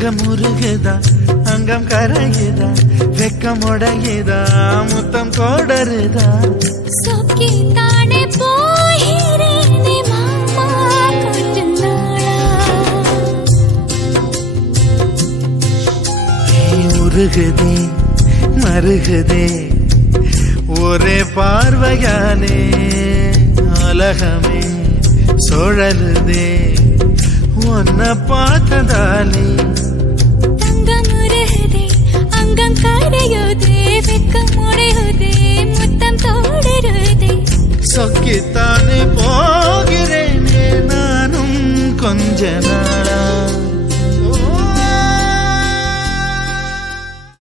உருகுதா அங்கம் கரையுதா வெக்கம் உடையுதா முத்தம் கோடருதா? சொக்கி தானே உருகுதே மருகுதே ஒரே பார்வையானே உலகமே சுழலுதே உன்னை பார்த்ததாலே ಕಿತ್ತಾನೆ போகிறேன் நானும் கொஞ்ச நாளா